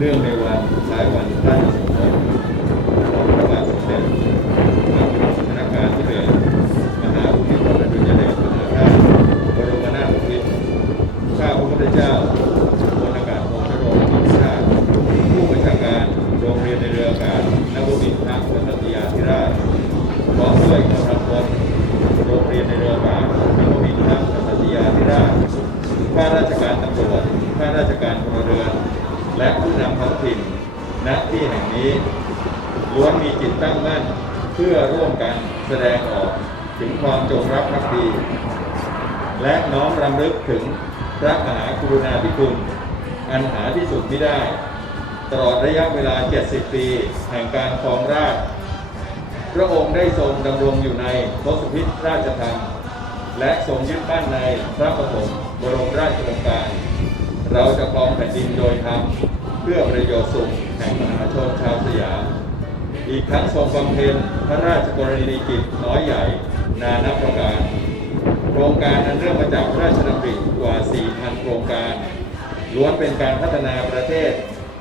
เนื่องในวันคล้ายวันราชสมภพของพระบาทสมเด็จพระบรมชนกาธิเบศรมหาภูมิพลอดุลยเดชมหาราชบรมนาถบพิตรข้าพระพุทธเจ้าพลอากาศโทนรงค์กิชาติผู้บัญชาการโรงเรียนในเรืออากาศนวมินทรกษัตริยาธิราชพร้อมด้วยกำลังพลโรงเรียนในเรืออากาศนวมินทรกษัตริยาธิราชข้าราชการตำรวจ ข้าราชการพลเรือน และผู้ นำท้องถิ่นณที่แห่งนี้ล้วนมีจิตตั้งมั่นเพื่อร่วมกันแสดงออกถึงความจงรักภักดี และน้อมรำลึกถึงพระมหากรุณาธิคุณ อันหาที่สุดไม่ได้ ตลอดระยะเวลา 70 ปี แห่งการครองราชพระองค์ได้ทรงดำรงอยู่ในทศพิธราชธรรม และทรงยึดมั่นในพระประสงค์บรมราชโองการ เราจะครองแผ่นดินโดยธรรม พื่อประโยชน์สุขแห่งมหาชนชาวสยาม อีกทั้งทรงบำเพ็ญพระราชกรณียกิจน้อยใหญ่นานับประการโครงการอันเริ่มมาจากพระราชดำริกว่า 4,000 โครงการล้วนเป็นการพัฒนาประเทศ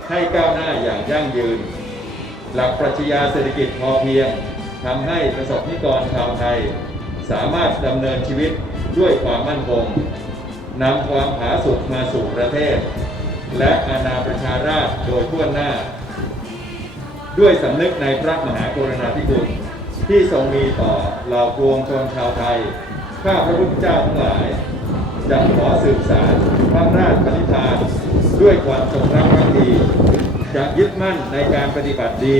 ให้ก้าวหน้าอย่างยั่งยืน หลักปรัชญาเศรษฐกิจพอเพียงทำให้ประสบนิกรชาวไทย สามารถดำเนินชีวิตด้วยความมั่นคงนำความผาสุกมาสู่ประเทศ และอาณาประชาราษฎรโดยทั่วหน้า ด้วยสำนึกในพระมหากรุณาธิคุณที่ทรงมีต่อเหล่าปวงชนชาวไทย ข้าพระพุทธเจ้าทั้งหลาย จะขอสืบสารพระราชปณิธานด้วยความจงรักภักดี จะยึดมั่นในการปฏิบัติดี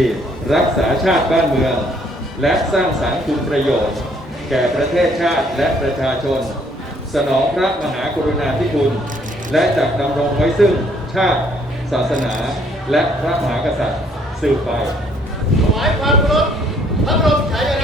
รักษาชาติบ้านเมือง และสร้างสรรค์คุณประโยชน์ แก่ประเทศชาติและประชาชน สนองพระมหากรุณาธิคุณ และจะดำรงไว้ซึ่งชาติศาสนา และพระมหากษัตริย์สืบไป ถวายความเคารพพระบรมฉายา